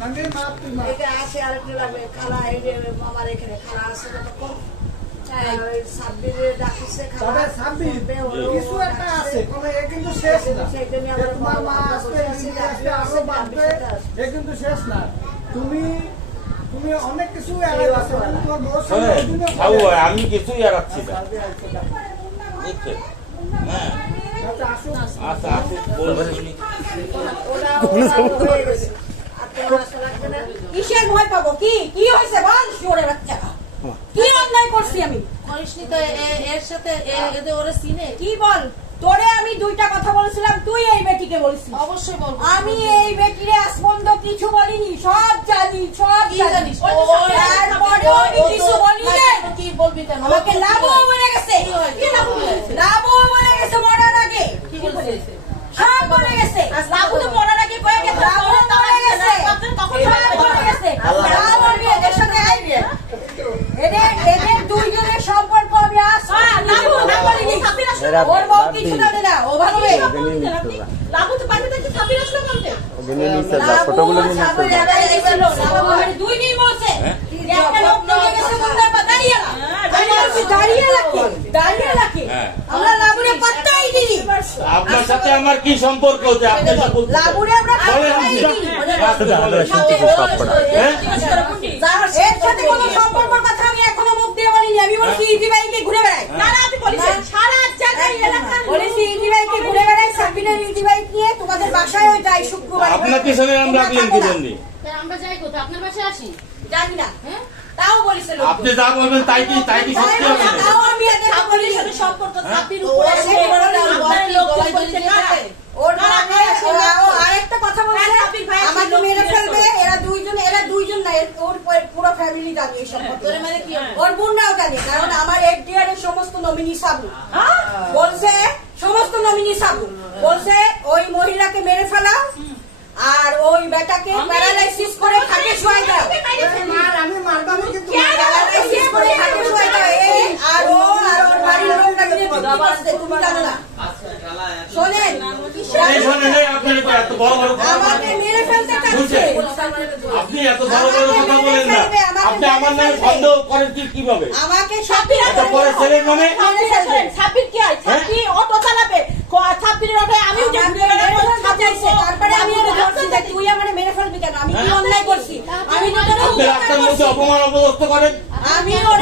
আসে আরেকটু লাগবে খালা আমার এখানে খালা আছে তখন তুমি অনেক কিছু আমি কিছুই এড়াচ্ছি না। কিসের ভয় পাবো? কি কি হয়েছে বল? শুয়োরের বাচ্চা কি অন্যায় করছি আমি? করিসনি তো এর সাথে ওরা সিনে কি বল? তোরে আমি দুইটা কথা বলেছিলাম, তুই এই বেটিকে বলেছিস। অবশ্যই বলবো। আমি এই বেটিরে আসপন্দ কিছু বলিনি, সব জানি, সব জানিস। তারপরেও আমি কিছু বলিনি। কি বলবি কেন? আমাকে লাবও বলে গেছে। লাবও বলে গেছে মরার আগে। কি বলেছে? সব বলে গেছে। লাবু তো মরার আগে কয়ে গেছে। লাবও বলে গেছে। তখন সব বলে গেছে। লাবু বলবি এদের সাথে আইবি। এদের দুইজনের সম্পর্ক আমি লাবু না বলিনি। ওর বউ কিছু জানে না, ও ভালো মেয়ে। লাবু তো বাইরে থেকে সাবির আসলো বলতে। ফটোগুলো নিয়ে দুই দিন বলছে একটা লোক নিয়ে গেছে মুন্ডার পা দাঁড়িয়ে রাখে। আমরা লাবুরে পাত্তাই দিই। আপনার সাথে আমার কি সম্পর্ক? লাবুরে আমরা পাত্তাই দিই। এর সাথে কোনো সম্পর্কের কথা আমি এখনো মুখ দিয়ে বলিনি। আমি বলছি ইজি বাইকে ঘুরে বেড়াই। না আপনি বলেছেন সারা জায়গায় এলাকা বলেছি ইজি বাইকে ঘুরে বেড়াই। সাবিনের ইজি বাইক নিয়ে তোমাদের বাসায়ও যাই শুক্রবার। আপনার পিছনে আমরা রাখলেন কি জন্য? আমরা যাই কোথায়? আপনার বাসায় আসি? জানি না। হ্যাঁ তাও বলেছিল। আপনি যা বলবেন তাই কি সত্যি হবে? তাও আমি এদের সাবিরের সাথে সম্পর্ক সাবির উপরে আপনার লোক বলছে কাকে? ওর আরেকটা কথা বলছে আমাকে মেরে ফেলবে। এরা দুইজন না, ওর পুরো ফ্যামিলি জানে এই সম্পর্কে। মানে কি ওর বোনরাও জানে, কারণ আমার এফডিআর এর সমস্ত নমিনি সাবু বলছে, সমস্ত নমিনি সাবু বলছে ওই মহিলাকে মেরে ফেলাও আর ওই বেটাকে প্যারালাইসিস করে খাটে শোয়াই দাও। আমি মারবাম কিন্তু প্যারালাইসিস করে খাটে শোয়াই দাও। আর ওর বাড়ির লোকটা মিলে তুমি জানো না। শোনেন আমাকে মেরে ফেলতে চাচ্ছে। আপনি এত বড় বড় কথা বলেন না। আপনি আমার নামে সন্দেহ করেন কিভাবে? আমাকে সাপির পরে ছেলের নামে সাপির কি হয়? সাপি অটো চালাবে, সাপির অটো আমিও যে ঘুরে বেড়াবো সাজাইছে। তারপরে আমি ওকে ধরছি যে তুই আমারে মেরে ফেলবি কেন? আমি কি অন্যায় করছি? আমি তো আপনি রাস্তার মধ্যে অপমান অপদস্থ করেন। আমি ওর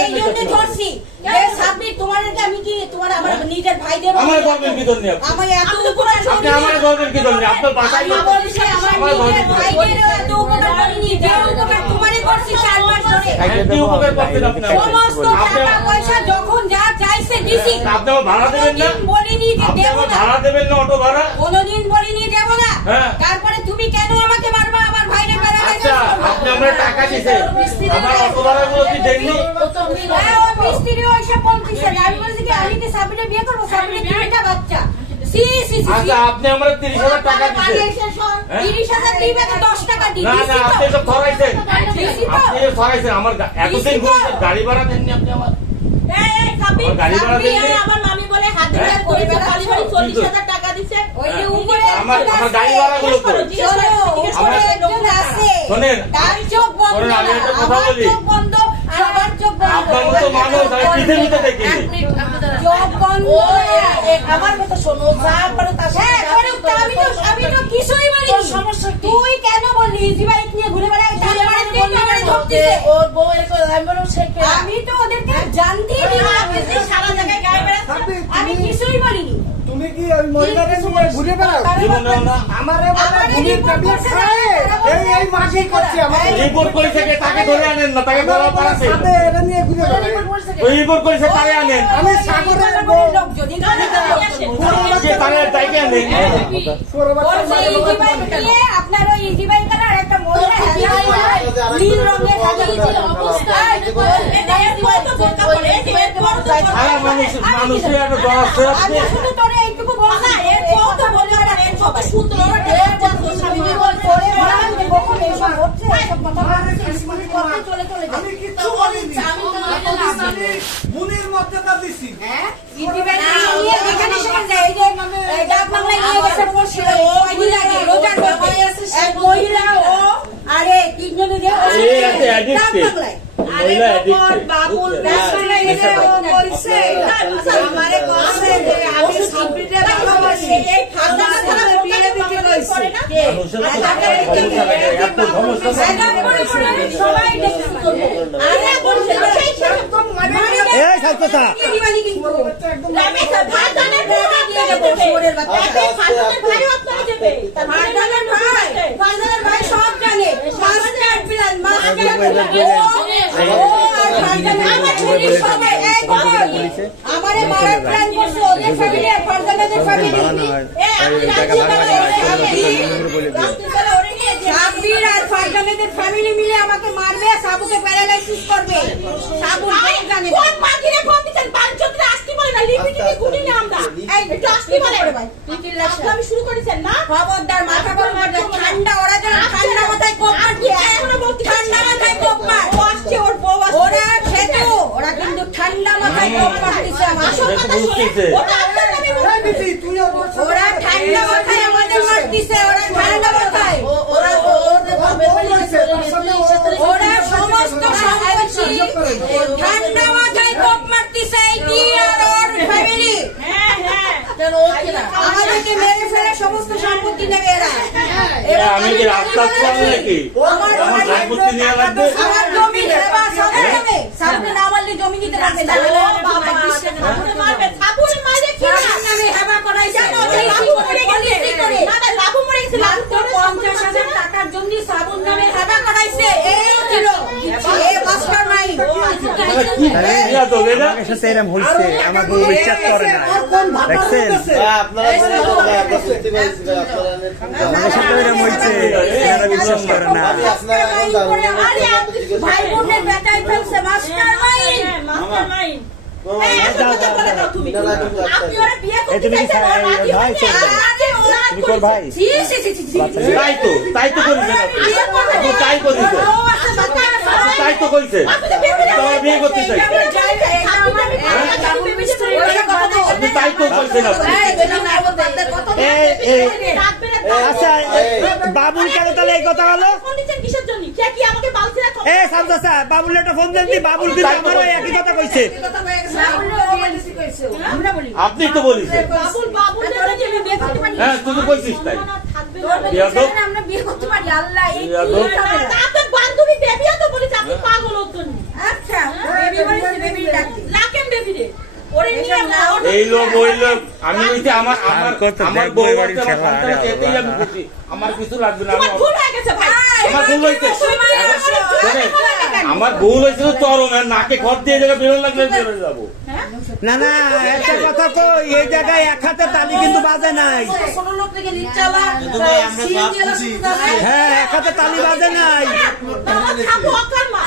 এই জন্য ধরছি যে সাপির তোমাদেরকে আমি কি তোমার আমার নিজের ভাইদের আমার গর্বের কি জন্য? আমি এত উপকার আপনি আমার গর্বের কি জন্য? আপনার বাসায় আমি বলছি আমার নিজের ভাইদের এত উপকার করিনি, যে উপকার তোমারই করছি 4 মাস ধরে। কি উপকার করতেন আপনি? সমস্ত টাকা পয়সা যখন যা চাইছে দিছি। আপনি আমার ভাড়া দেবেন না? বলিনি যে দেব না। ভাড়া দেবেন না? অটো ভাড়া কোনদিন বলিনি দেব না। তারপরে তুমি কেন আমাকে মারবা? আমার ভাইরে প্যারালাইসিস করবা। আপনি আমরা টাকা দিয়েছেন, আমার অটো ভাড়া গুলো কি দেননি? হ্যাঁ ওই মিস্ত্রি ওইসব বলতেছে। আমি বলছি কি আমি কি সাবিরে বিয়ে করবো? সাবিরে দুইটা বাচ্চা। আচ্ছা আপনি আমরা 30,000 টাকা দিয়েছেন। 30,000 দিবে তো 10 টাকা দিবি। না না আপনি তো ধরাইছেন। আপনি ধরাইছেন আমার এতদিন গাড়ি ভাড়া দেননি আপনি আমার। সাবির গাড়ি ভাড়া দেননি। আমার মামি বলে হাজার করে গাড়ি ভাড়া 40,000 টাকা দিছে। ওই যে উপরে আমার গাড়ি ভাড়া গুলো তো আমার একজন আছে। শুনেন তার চোখ বন্ধ। আমি একটা কথা বলি। চোখ বন্ধ, সবার চোখ বন্ধ। আপনার মতো মানুষ আমি পৃথিবীতে দেখিনি। চোখ বন্ধ। আমার কথা শোনো, যা পারো তার সাথে আমি তো কিছুই বলিনি। সমস্যা তুই কেন বললি ইজি বাইক নিয়ে ঘুরে বেড়াই? ওর বউ এরকম আমি বললাম আমি তো ওদেরকে জানতেই দিই না। সারা জায়গায় গায়ে বেড়াচ্ছে। আমি কিছুই বলিনি। তুমি কি ওই মহিলাকে নিয়ে ঘুরে বেড়াও? জীবনেও না। আমারে বলে ভূমির ট্যাবলেট খায় এই মাসি করছে আমার। রিপোর্ট করেছে কে? তাকে ধরে আনেন না, তাকে গলা পাড়াছে। সাথে এটা নিয়ে ঘুরে বেড়ায়। ওই রিপোর্ট করেছে তারে আনেন। আমি সাগরের লোক যদি সে তারে তাইকে আনেন। আপনার ওই ইজি বাইক আর একটা মহিলা নীল রঙের অবস্থায় মানুষের একটা দল আছে। আমি শুধু তোরে এইটুকু বলছি এর কথা বললে না। এর কত সুন্দর চলে চলে আমি কিচ্ছু বলিনি। আমি মুনির মধ্যে দিছি। হ্যাঁ ইজি বাইক নিয়ে যেখানে সেখানে যায়। এই যে ডাক বাংলায় নিয়ে গেছে বলছিল ও মহিলা রোজা করতে এক মহিলা ও অ্যাডিক্টেড মহিলা অ্যাডিক্টেড বাবুল ব্যবসায় এসে ও বলছে আমারে বলছে যে আমি সাবিরে ভালোবাসি এই ঠান্ডা মাথায় বিয়ে দিতে কইছে এত সমস্যা সবাই দেখতে করবে আরে বলছে এই সালতা দিবানি কিন্তু আমি তো ভাইজানের ভাই দিয়ে দেব শোরের বাচ্চা ভাইজানের ভাই আপনাকে দেবে ফারজানের ভাই সব জানে মাস্টার প্ল্যান আমারে মারা প্ল্যান করছে ওদের ফ্যামিলি আর ফারজানের ফ্যামিলি সাবির আর ফারজানের ফ্যামিলি মিলে আমাকে মারবে সাবুকে প্যারালাইসিস করবে সাবু জানে কোন মাগিরে ফোন দিছেন বাঞ্চত্রে আসতে বলে না লিপিটিকে গুনি না আমরা এই একটু আসতে বলে ভাই আমি শুরু করেছেন না খবরদার মাথা গরম করে ঠান্ডা ওরা যেন ঠান্ডা মাথায় কোপ মারছে এখনো বলতে ঠান্ডা মাথায় কোপ মার ও আসছে ওর বউ আসছে ওরা খেতো ওরা কিন্তু ঠান্ডা মাথায় কোপ মারতেছে আমার আসল কথা শুনে ওটা আপনার নামে বলছে ওরা ঠান্ডা মাথায় আমাদের মারতেছে ওরা ঠান্ডা মাথায় ওরা সমস্ত সম্পত্তি ঠান্ডা মাথায় কোপ মারতেছে এই ডিআর ওর ফ্যামিলি হ্যাঁ হ্যাঁ আমাদেরকে মেরে ফেলে সমস্ত সম্পত্তি নেবে এরা আমি কি রাস্তা করব নাকি আমার সম্পত্তি নিয়ে লাগবে আমার জমি নেবা সব নেবে সামনে না মারলে জমি নিতে পারবে না বাবা সাবুরে মারবে সাবুরে মারলে কি না আমি হেবা করাইছি লাভু মরে গেছে না না লাভু মরে গেছে লাভু 50,000 টাকার জন্য সাবুন নামে হেবা করাইছে এই ছিল এই মাস্টার মাইন্ড কি ইয়া তো বেটা সাথে এরকম হইছে আমার বউ বিশ্বাস করে না দেখছেন আমার সাথে এরকম হইছে এরা বিশ্বাস করে না ভাই বোনের বেটাই ফেলছে মাস্টার মাইন্ড মাস্টার মাইন্ড আপনি ওরা বিয়ে করতে চাইছেন ওর আগে তুমি কোন ভাই তাই তো করেছেন আপনি তাই করেছেন তাই তো করেছেন তোমার বিয়ে করতে চাইছেন আপনি তাই তো করেছেন আচ্ছা বাবুল কেন তাহলে এই কথা হলো কিসের জন্য কে কি আমাকে বলছে এ সামসা বাবুল একটা ফোন দেন বাবুল কিন্তু আমারও একই কথা কইছে আপনি তো বলেছেন বাবুল বাবুল আমি বিয়ে করতে পারি হ্যাঁ তুই তো কইছিস তাই আমরা বিয়ে করতে পারি আল্লাহ এই আপনার বান্ধবী বেবিও তো বলেছে আপনি পাগল হচ্ছেন আচ্ছা বেবি বলেছে বেবি ডাকতে লাকেম বেবি রে ওরে নিয়ে এই লোক ওই লোক আমি হইতে আমার বউ বাড়ি এতেই আমি খুশি আমার কিছু লাগবে না ভুল হয়ে গেছে ভাই আমার ভুল হয়েছে আমার ভুল হয়েছিল চরম নাকে ঘর দিয়ে জায়গা বেরোন লাগলে বেরোয় যাবো না না একটা কথা কই এই জায়গায় এক হাতে তালি কিন্তু বাজে নাই ছোট লোক থেকে নিচালা হ্যাঁ এক হাতে তালি বাজে নাই সাবু অকার মা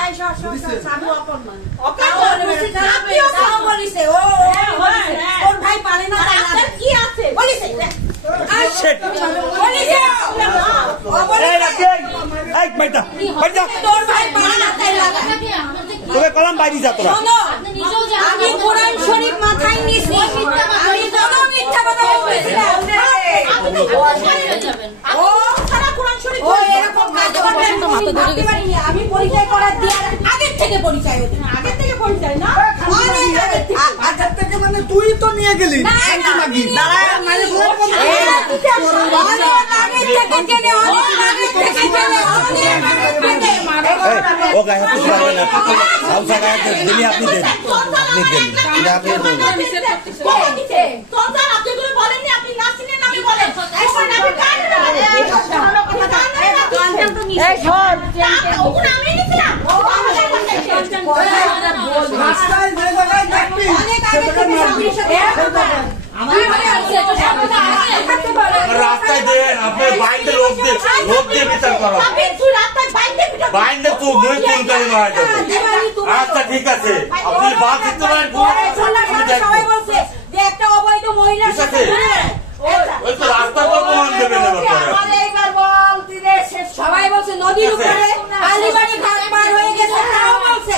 সাবু অকর্মা অকার আপনিও সাবু বলিছে ও ওর ভাই পারে না আপনার কি আছে বলিছে Shit. বলিছে ও বলিছে এই বাইটা বাইটা তোর ভাই পারে না তাই লাগা তোকে কলম বাইরে যা তোরা শোনো আমি কোরআন শরীফ মাথায় নিছি আমি কোনো মিথ্যা কথা বলছি না ও সারা কোরআন শরীফ ও এরকম কাজ করবে ভাবতে পারিনি আমি পরিচয় করার দেওয়ার আগের থেকে পরিচয় ওদের আগে থেকে পরিচয় না অনেক আগের থেকে। আগে থেকে মানে তুই তো নিয়ে গেলি না, না, নাকি দাঁড়া, মানে অনেক আগের থেকে জেনে, অনেক আগের থেকে জেনে, অনেক আগের থেকে। ও গায়ে হাত দিতে পারবে না সালসা গায়ে হাত দিলে আপনি দেন আপনি দেন এটা আপনি দেন তোমরা আপনি গুলো বলেননি আপনি নাসিনের নামে বলেন এখন আপনি কান এই শোন, ওগুলো আমি নিছিলাম রাস্তায় যে জায়গায় দেখবি অনেক আগের থেকে স্বামীর সাথে আমার রাস্তায় দেন আপনার বাইরে লোক দিয়ে বিচার করা আপনি তুই রাস্তায় বাইরে পিটা বাইরে তো মুই ফোন করে মারা যাবে আচ্ছা ঠিক আছে আপনি বাদ দিতে পারেন সবাই বলছে যে একটা অবৈধ মহিলার সাথে ওই তো রাস্তার পর প্রমাণ দেবেন সবাই বলছে নদীর উপরে কালীবাড়ি ঘাট পার হয়ে গেছে তাও বলছে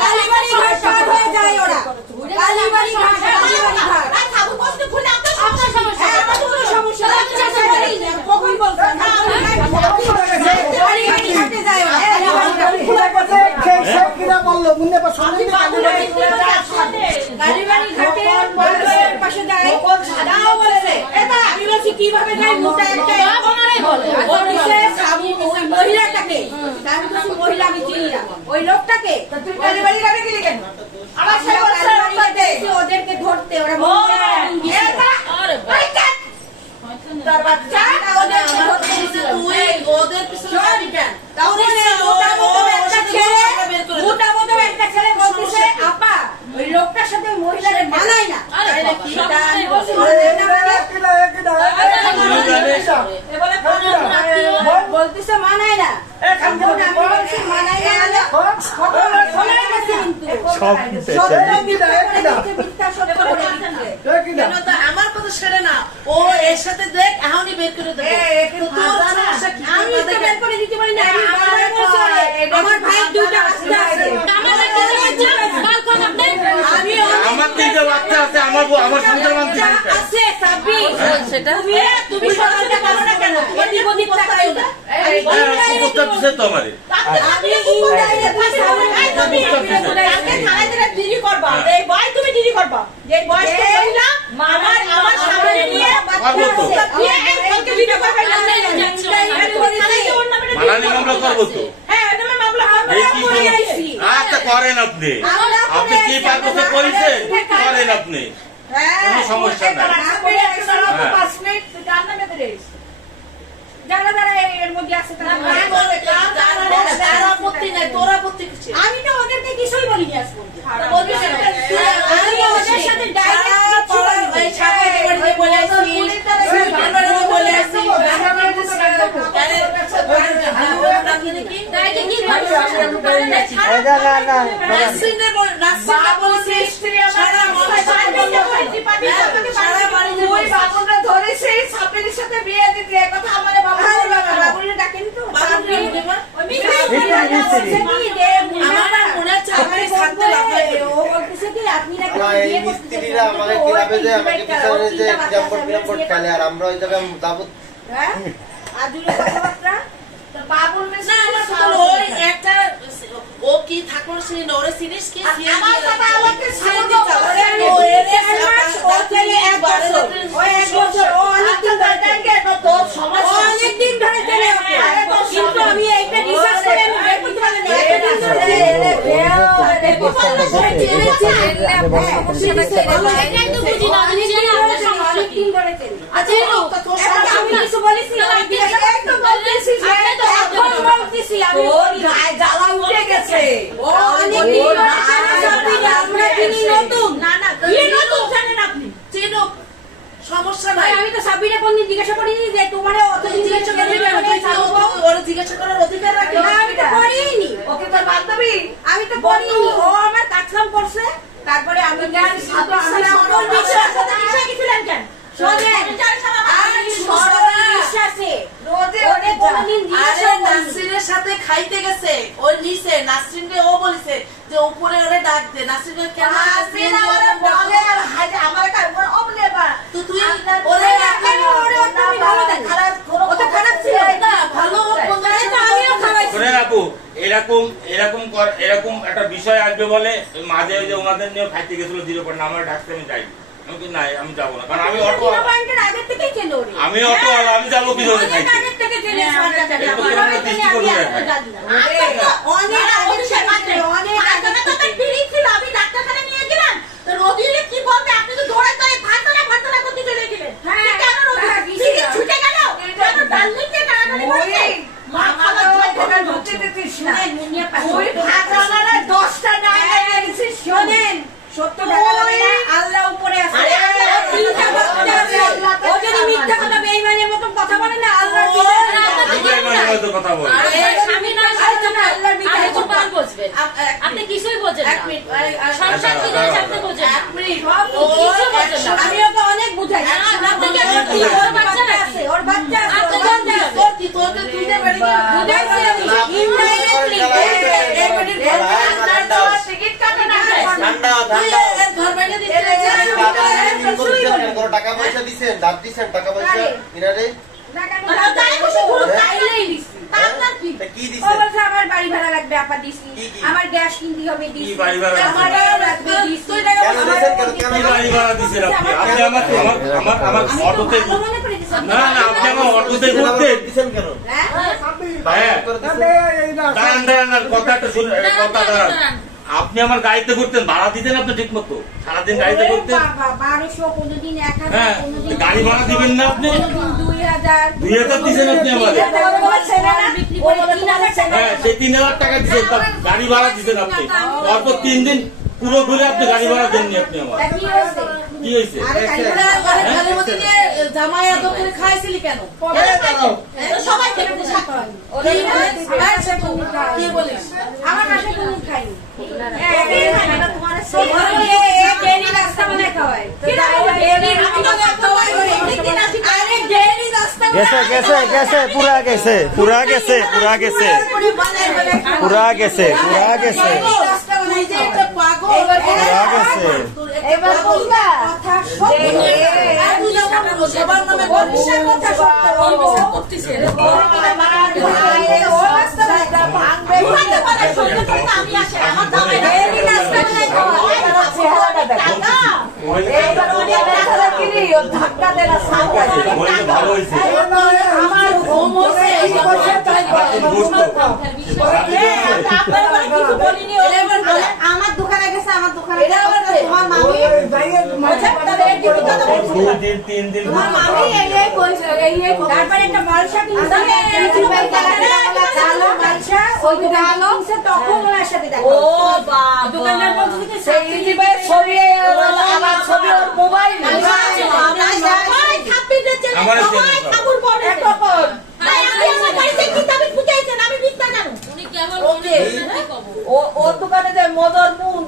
কালীবাড়ি ঘাট পার হয়ে যায় ওরা কালীবাড়ি ঘাট খাবো বসতে খুলে আপনার সমস্যা আমার কোনো সমস্যা কখন বলছে কালীবাড়ি ঘাটে যায় ওরা গাড়িবাড়ি ঘাটে বন্ধের পাশে যায় দাও বলেছে আমি বলছি কিভাবে যায় মোটা একটা বলছে সাবু ওই মহিলাটাকে আমি বলছি মহিলা আমি চিনি না ওই লোকটাকে তুই গাড়িবাড়ি ঘাটে গেলি কেন আমার সাথে ওদেরকে ধরতে ওরা তার বাচ্চা ওদের ধরতে দিছিল তুই ওদের পিছনে তাহলে মোটা মতো একটা ছেলে বলতেছে আপা ওই লোকটার সাথে মহিলারে মানায় না বলতেছে মানায় না আমার কথা ছেড়ে না ও এর সাথে দেখ এখনই বের করে দেবো আমি বের করে দিতে পারি না আমার ভাই দুটা বাচ্চা আছে আমার তিনটা বাচ্চা আছে আমার সুন্দর আছে সাবি সেটা তুমি সরাসরি বলো না কেন এটি বদি কথা এটা প্রস্তাব দিছে তো আমারে আমি তুমি থানায় দিলে ডিজি করবা এই ভাই তুমি ডিজি করবা যে বয়স্ক মহিলা আমার সামনে নিয়ে বাচ্চা দিয়ে একজনকে ভিডিও করবে না মানানি মামলা করবো তো হ্যাঁ তুমি মামলা আচ্ছা করেন আপনি আপনি কি পারপথে করেছেন করেন আপনি কোনো সমস্যা নাই যারা যারা এর মধ্যে আছে আমি তো ওদেরকে কিছুই বলিনি আজ আমি ওদের সাথে মিস্ত্রিরা আমাকে কিভাবে যে আমাকে পিছনে যে বিরামপট খেলে আর আমরা ওই জায়গায় দাবত ও কি ঠাকুর ওরে চিনিস কি অনেকদিন ধরে কিন্তু আমি এইটা রিসার্চ করে আমি বের করতে পারলাম সমস্যা নাই আমি তো সাবিনা কোনদিন জিজ্ঞাসা করিনি যে তোমার অত জিজ্ঞাসা করার অধিকার রাখি আমি তো করিনি ওকে তোর বান্ধবী আমি তো করিনি ও আমার কাজকাম করছে তারপরে আমি গেছিলেন কেন নাসরিনের সাথে খাইতে গেছে ওই নিচে নাসরিনকে ও বলছে যে উপরে ওরে ডাক দে নাসরিন কেন এরকম একটা বিষয় আসবে বলে মাঝে ওই যে ওনাদের নিয়ে খাইতে গেছিল 0 পয়েন্ট আমার ডাকতে আমি যাই আমি নাই আমি যাবো না কারণ আমি অটো আমি যাবো কি ধরে কি বলবে আপনি তো ধরে ধরে ফাটলা করতে চলে গেলেন ছুটে গেল আল্লাহ উপরে আছে ও যদি মিথ্যা কথা বেঈমানের মতন কথা বলে না আল্লাহর কথা বলে আপনি কিছুই বোঝেন আমি ওকে অনেক বুঝাই ওর বাচ্চা টাকা পয়সা দিচ্ছেন দাঁত দিচ্ছেন টাকা পয়সা ইনারে কি কি দিছে? ও বলছে আমার বাড়ি ভাড়া লাগবে আপা দিছি, কি কি? আমার গ্যাস কিনতে হবে দিছি, কি বাড়ি ভাড়া আমার দিছে? টাকা লাগবে দিছি। কেন দিছেন? কেন কি বাড়ি ভাড়া দিছেন আপনি? আপনি আমার অটোতে ভালো মনে করে দিছি। না না আপনি আমার অটোতে ঘুরতেন। দিছেন কেন? হ্যাঁ? হ্যাঁ করে দিছেন? দাঁড়ান দাঁড়ান আর কথা একটা শুনে কথা দাঁড়ান। আপনি আমার গাড়িতে ঘুরতেন, ভাড়া দিতেন আপনি ঠিক মতো? সারাদিন গাড়িতে ঘুরতেন? বাবা 1200 কোনদিন 1000 হ্যাঁ কোনদিন গাড়ি ভাড়া দিবেন না আপনি? 2000 2000 দিছেন আপনি আমাদের। বিক্রি করে 3000 হ্যাঁ সেই 3000 টাকা দিচ্ছেন, গাড়ি ভাড়া দিচ্ছেন আপনি। তারপর 3 দিন পুরো ঘুরে আপনি গাড়ি ভাড়া দেননি আপনি আমার। তা কি হয়েছে? কি হয়েছে? আরে জামাই এত করে খাইছিলি কেন? সবাই খেতে কি বলিস? আমার কাছে কোনো খাইনি। গেছে পুরা গেছে পুরা গেছে পুরা গেছে পুরা গেছে পুরা গেছে পুরা গেছে। এবার বলবা কথা সবার নামে কথা করতেছে ভালো হয়েছে। আমার ঘুম হচ্ছে আমার দোকানে গেছে আমার দোকানে তোমার মামি 2 দিন তোমার মামি এই কইছে তারপরে একটা মালসা কিনছে চালো মালসা ওই দোকানে কিনছে তখন ওনার সাথে দেখা ও বাবা দোকানদার বলছে যে সেই দিবে ছবি আমার ছবি ওর মোবাইল সবাই খাপি দিচ্ছে সবাই খাবুর পড়ে তখন তাই আমি আমার বাড়িতে কিতাবে খুঁজেছেন আমি মিথ্যা জানো উনি কেমন ওকে ও দোকানে যে মদর মুন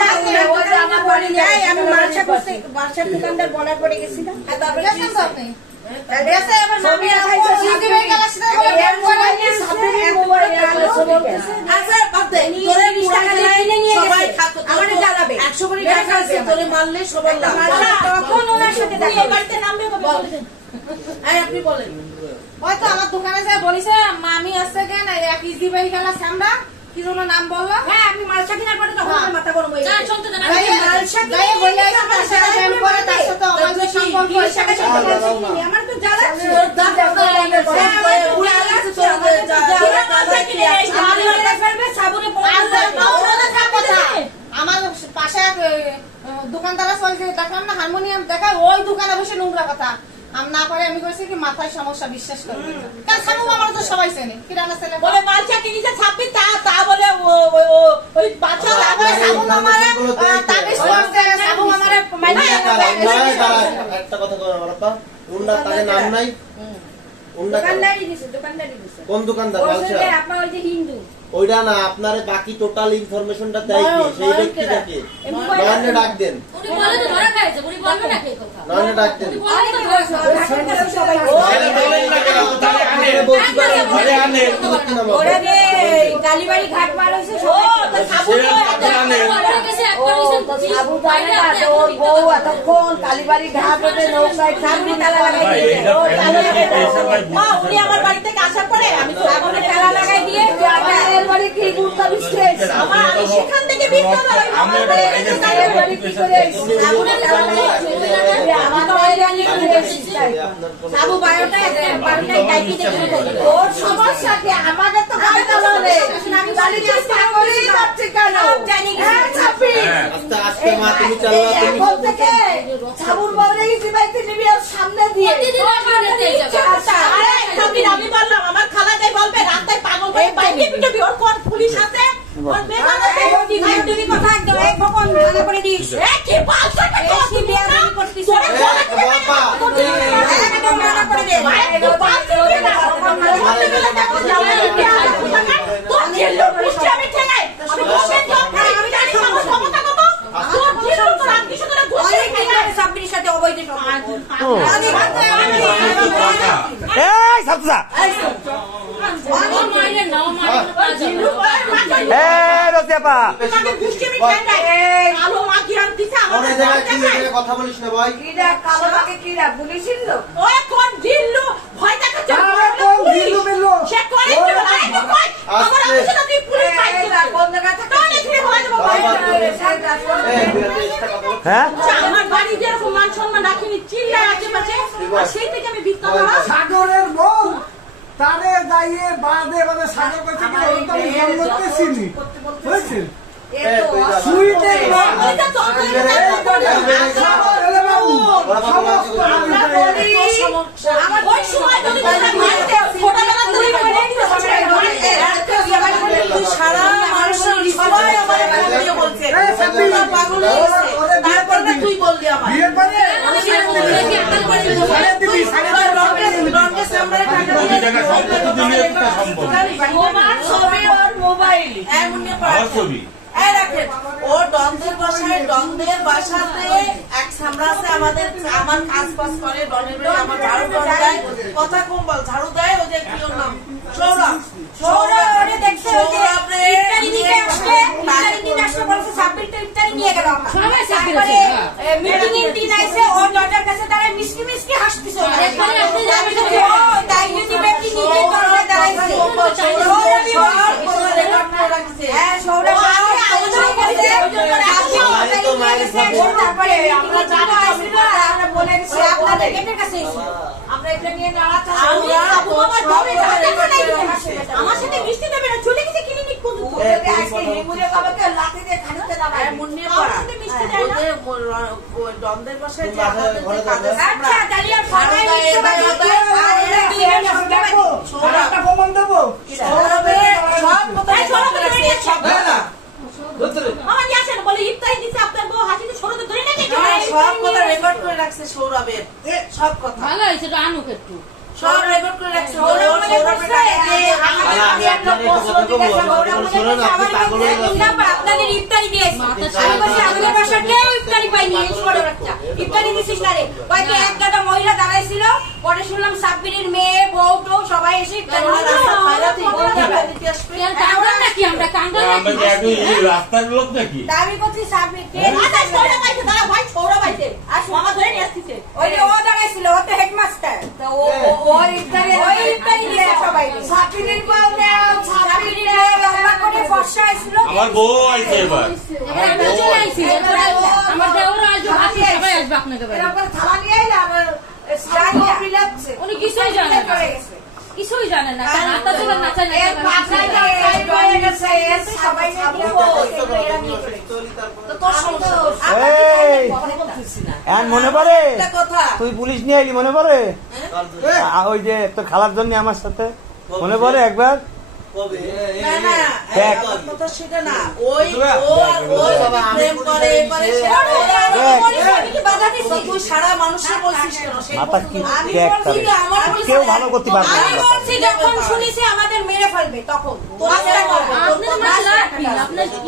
না ও যে আমার বাড়ি যায় আমি মালসা করতে মালসার দোকানদার বলার পড়ে গেছি না তারপরে কি আপনি দেশে আমার ছবি আইছে সিটি হয়ে গেল সেটা মোবাইল আচ্ছা বাদে তোরে 20 টাকা নিয়ে সবাই খাতো আমারে জ্বালাবে 100 কোটি টাকা আছে তোরে মারলে সবাই তখন ওনার সাথে দেখা বাড়িতে নামবে বলছেন এই আপনি বলেন ওই তো আমার দোকানে যা বলিছে মামি আছে কেন এক ইজি বাই গেল সামরা কি যেন নাম বললো হ্যাঁ আমি মালসা কিনার পরে তখন আমার মাথা গরম হয়ে গেছে চলতে দেন আমি মালসা কিনে বলে আছে তার সাথে ব্যায়াম করে তার সাথে আমাদের সম্পর্ক আমার তো জ্বালাচ্ছে পুরো আলাদা চলে যায় সাবুনে আমার পাশে দোকানদার চলছে দেখলাম না হারমোনিয়াম দেখা ওই দোকানে বসে নোংরা কথা আমি না করে আমি কইছি কি মাথায় সমস্যা বিশ্বাস করবেন না কারণ সাবু আমার তো সবাই চেনে কিরানা ছেলে বলে বাচ্চা কিনেছে 26 তা বলে ওই বাচ্চা লাগবে সাবু আমারে তাবিজ করতে সাবু আমারে একটা কথা কই আমার আপা উন্ডা তারে নাম নাই দোকানদারি দিছে কোন দোকানদার বলছে আপা ওই যে হিন্দু ওইটা না আপনারে বাকি টোটাল ইনফরমেশনটা দেয় কি সেই ব্যক্তিটাকে নয়নে ডাক দেন উনি বলে তো ধরা খাইছে উনি বলবে না এই কথা নয়নে ডাক দেন বলে তো ধরা খাইছে সবাই ওরে রে কালীবাড়ি ঘাট মার হইছে সবাই সাবু সাবু জানে না ওর বউ এতক্ষণ কালীবাড়ি ঘাটে নৌকায় সামনে তালা লাগাই দিয়েছে মা উনি আমার বাড়ি থেকে আসার পরে আমি সামনে তালা লাগাই দিয়ে আমার বাড়ি কি গুরুত্ব বিশেষ আমার আমি সেখান থেকে বিপদ হই আমার বাড়ি কি করে সাবুনে তালা লাগাই আমার বাড়ি সাবু বায়োটা গাইতে দেখো ওর সমস্যা কি আমাদের তো গাড়ি চালাবে আমি গাড়ি চেষ্টা করি যাচ্ছে কেন জানি হ্যাঁ ছাপি আস্তে মা তুমি চালাও তুমি এখন থেকে সাবুর বউরে কি বাইতে নিবি আর সামনে দিয়ে প্রতিদিন আমারে দিয়ে যাবে আরে কবির আমি বললাম আমার খালা যাই বলবে রাস্তায় পাগল হয়ে বাইকে পিটবি ওর কোন পুলিশ আছে ওর বেগান আছে তুমি কথা একদম এক ভকন ভাঙা করে দিস এ কি বলছ কি বিয়া করতিস বাবা একদম মানা করে দে একদম বালতি দিয়ে না তোর জিল্লু পুষ্টি আমি ঠেলাই আমি বসে আমি জানি আমার ক্ষমতা কত তোর জিল্লু তো রাত কিছু করে ঘুরে খাইছে সাবরির সাথে অবৈধ এই সাবজা ওর মাইরে নাও মাইরে জিল্লু এই রোজিয়াপা তোমাকে পুষ্টি আমি ঠেলাই আলো মা কি আর দিছে ওরে আমার জায়গা কি জায়গা কথা বলিস না ভাই কিরা কালো মাকে কিরা পুলিশের লোক ওই কোন জিল্লু ভয় দেখাচ্ছে কোন জিল্লু মিল্লু সে করে হ্যাঁ আমার বাড়ি যেরকম মান সম্মান রাখিনি চিল্লায় আশেপাশে আর সেই থেকে আমি ভিক্ষা করা সাগরের বউ তারে যাইয়ে বাদে বাদে সাগর করতে গেলে ওটা আমি জন্ম করতেছিনি বুঝছেন সুইটে আমার ওই সময় যদি ছোটবেলা তুই সারা মানুষের সবাই আমার বলছে পাগল তারপরে তুই বললি আমার ও ডনদের বাসাতে এক সামরা আছে আমাদের আমার কাজ পাস করে ডনের আমার ঝাড়ু দেয় কথা কম বল ঝাড়ু দেয় ও যে কি ওর নাম সৌরভ ওরে দেখছে ইফতারি দিতে আসলে বলছে সাব্বির তো ইফতারি নিয়ে গেল তারপরে মিটিং এর দিন আইছে ওর দরজার কাছে দাঁড়ায় মিষ্টি মিষ্টি হাসতেছে তাই যদি বেটি নিজে দরজায় দাঁড়াইছে হ্যাঁ সৌরভ তারপরে আমরা জানা আসছিল আমরা বলে গেছি আপনাদের গেটের কাছে আমরা এটা নিয়ে নাড়াচাড়া আমার সাথে মিষ্টি দেবে না চলে গেছে ক্লিনিক পর্যন্ত ডনদের বাসায় বলে ইফতারি দিচ্ছে আপনার বউ হাসিতে ছোট ধরে না সব কথা রেকর্ড করে রাখছে সৌরভের সব কথা ভালো হয়েছে তো আনুক একটু সব রেকর্ড করে রাখছে আপনাদের ইফতারি দিয়েছি আমাদের বাসার কেউ ইফতারি পাইনি ইফতারি দিছিস না রে কয়েকটা এক গাদা মহিলা দাঁড়াইছিল পরে শুনলাম সাব্বিরের মেয়ে বউ তো সবাই এসে ইফতারি নাকি আমরা কাঙ্গাল রাস্তার লোক নাকি দাবি করছি সাব্বির ওই যে ও দাঁড়াইছিল ও তো হেডমাস্টার তো ও ইফতারি দিয়েছে সবাই সাব্বিরের লম্বা করে ফর্সা আসছিল আমার বউ আইছে এবার আমার দেওয়ার আসবে হাসি সবাই আসবে আপনাকে থালা নিয়ে আইলে আমার উনি কিছুই জানেন না কিছুই জানেন না নাতা চলে নাচা মনে পড়ে তুই পুলিশ নিয়ে আইলি মনে পড়ে ওই যে তোর খালার জন্য আমার সাথে মনে পড়ে একবার সেটা না ওই প্রেম করে সারা মানুষের বলছিস কেউ ভালো করতে পারবে না যখন শুনেছি আমাদের মেরে ফেলবে তখন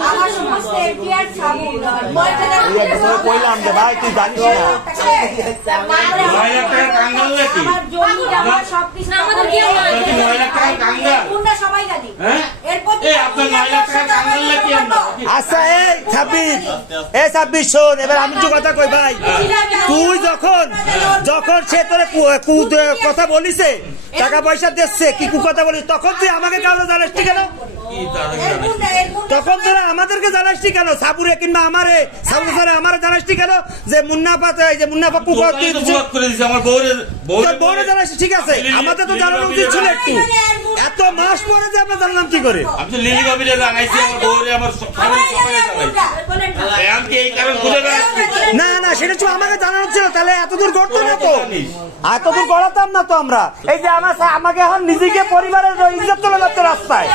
আমার সমস্ত এফডিআর কইলাম যে ভাই তুই জানিস না আমার জমি আমার সবকিছু আমাদের সবাই জানি এরপর আচ্ছা এই ছাব্বিশ শোন এবার আমি তো কথা কই ভাই তুই যখন সে তোরে কথা বলিছে টাকা পয়সা দিচ্ছে কি কথা বলিস তখন তুই আমাকে কাউকে জানাসটি কেন তখন তোরা আমাদেরকে জানাসটি কেন সাবুরে কিংবা আমারে সাবু স্যার আমারে জানাসটি কেন যে মুন্নাফা আমার বউরে জানাসটি ঠিক আছে আমাদের তো জানানো উচিত ছিল একটু এত মাস পরে যে আমরা জানলাম কি করে আপনি লিলি কবিরে জানাইছি আমার বউরে আমার না না সেটা তো আমাকে জানানো ছিল তাহলে এতদূর করতো না তো এতদূর করাতাম না তো আমরা এই যে আমাকে এখন নিজেকে পরিবারের ইজ্জত তুলে যাচ্ছে রাস্তায়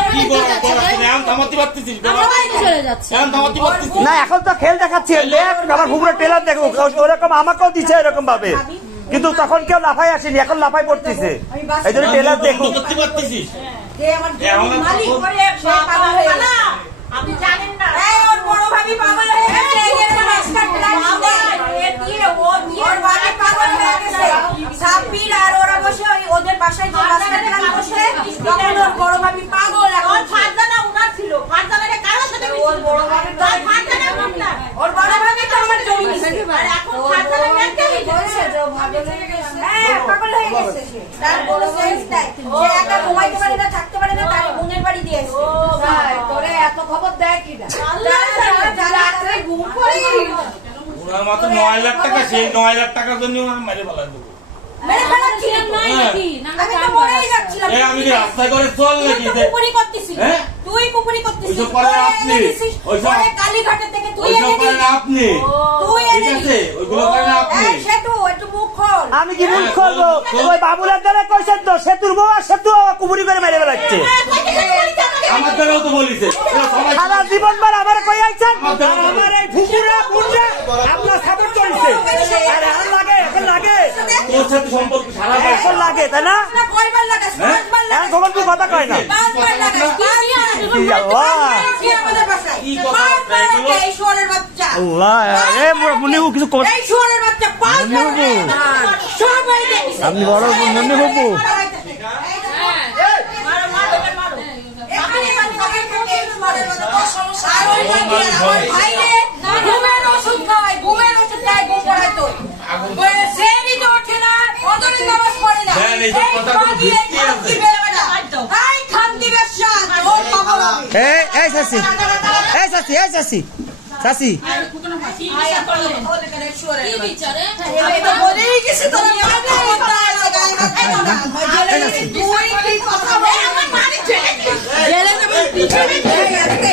না এখন তো খেল দেখাচ্ছি দেখ আমার ঘুমরে টেলার দেখো ওরকম আমাকেও দিচ্ছে এরকম ভাবে কিন্তু তখন কেউ লাফাই আসেনি এখন লাফাই পড়তেছে এই জন্য টেলার দেখো আপনি জানেন না ওর বড় ভাবি পাগল হয়ে গেছে সাব্বির আর ওরা বসে ওদের বাসায় যে মাস্টার প্ল্যান বসে তখন ওর বড় ভাবি পাগল এখন ফারজানা উনার ছিল ফারজানারে কারোর সাথে ওর বড় ভাবি ফারজানা উনার ওর বড় ভাবি তো আমার জমি দিছে আর এখন ফারজানা মেন্টালি বলছে যে পাগল হয়ে গেছে হ্যাঁ পাগল হয়ে গেছে তার বড় সেন্স নাই যে একা ঘুমাইতে পারে না থাকতে পারে না তার বোনের বাড়ি দিয়েছে ও ভাই তোরে এত খবর দেয় কি না রাতে ঘুম পড়ি ওনার মাত্র 9 লাখ টাকা, সেই 9 লাখ টাকার জন্য আমি মেরে ফেলা দেবো। মেরে ফেলাচ্ছিলেন নাই নাকি না আমি তো মরেই যাচ্ছিলাম। আমি কি রাস্তায় করে চল নাকি? তুই কুপুরি করতেছিস, তুই কুপুরি করতেছিস। ওইসব করেন আপনি, ওইসব কালীঘাটে থেকে তুই ওইসব এনে করেন দিস। আপনি, তুই ঠিক এনে আছে? ওইগুলো করেন আপনি। এই সেতু একটু মুখ খোল। আমি কি ভুল করবো? ওই বাবুলার দ্বারা কইছেন তো সেতুর বউ আর সেতু কুবুরি করে মেরে ফেলাচ্ছে। আমার দ্বারাও তো বলিছে সবাই। সারা জীবন বার আমার কই আইছেন, আমার এই ফুকুরা বুড়া আপনার সাপোর্ট করেছে। আরে আর লাগে, এখন লাগে, তোর সাথে সম্পর্ক সারা এখন লাগে, তাই না? কয়বার লাগাস? পাঁচবার লাগাস। এখন কখন তুই কথা কয় না? পাঁচবার লাগাস। কি আল্লাহ, কি আমাদের বাসায়? কি কথা পাঁচবার এগুলো? লাগে এই শুয়োরের বাচ্চা। আল্লাহ, এ মনে কিছু কর। এই শুয়োরের বাচ্চা পাঁচবার লাগে। সবাই দেখছে। আপনি বড় মনে হবো। ঘুমের ওষুধ খায়, ঘুমের ওষুধ খায়, ঘুম পড়ায় তো। সেরই তো ওঠে না, অদরের নামাজ পড়ে না। হ্যাঁ, এই যে কথাগুলো ভিত্তি আছে। এই খান্তি ব্যবসা, ওর বাবা হবে। এই চাচি, এই চাচি, এই চাচি, চাচি, কি বিচারে আমি তো বলেই গেছি তোরা মারবে, কোথায় আছে গায়ে হাত দেবো না। তুই কি কথা বল? আমার বাড়ি ছেড়ে দে। গেলে তো আমি পিছনে চলে গেছে।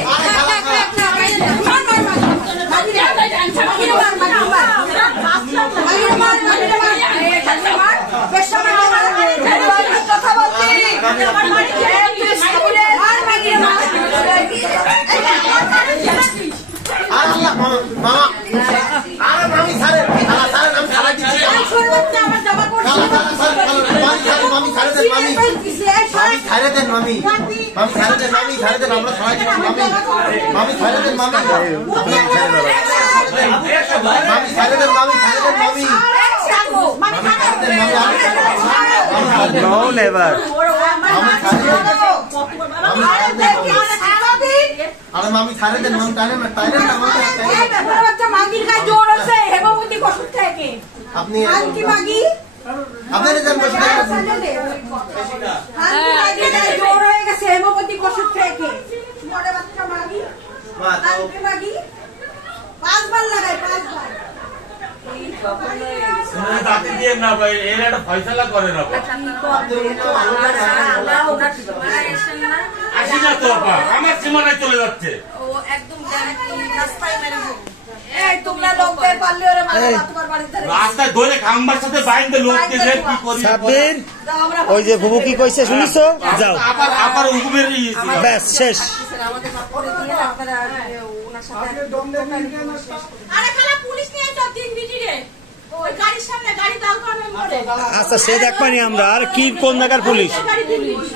no never. আরে মামি ছাড়ে দেন, মামি টানেন না, টানেন না মামি। মাগির গায়ে জোর আছে হেমবতী ওষুধ থেকে। আপনি আন্টি মাগি আপনাদের যান বসে থাকুন। আন্টি মাগির গায়ে জোর হয়ে গেছে হেমবতী ওষুধ থেকে। বড় বাচ্চা মাগি মা তো আন্টি মাগি পাঁচবার লাগায়, পাঁচবার। তাতে দিয়ে না ভাই, এর একটা ফয়সালা করে না। আসি না তো আপা, আমার সীমানায় চলে যাচ্ছে। এই তোমরা লোকদের পারলে ওরা মারবা, তোমার বাড়িতে ধরে। রাস্তায় ধরে খাম্বার সাথে বাইন্দে লোককে যে কি করি। সাব্বির, দাও, আমরা ওই যে বুবু কি কইছে শুনিছো? যাও, আবার আবার হুকুমের ব্যাস শেষ। আরে খালা পুলিশ নিয়ে যাও, 3 বিটি রে। ওই গাড়ির সামনে গাড়ি দাও তো আমি মরে। আচ্ছা সে দেখবানি আমরা, আর কি কোন জায়গার পুলিশ? গাড়ি পুলিশ।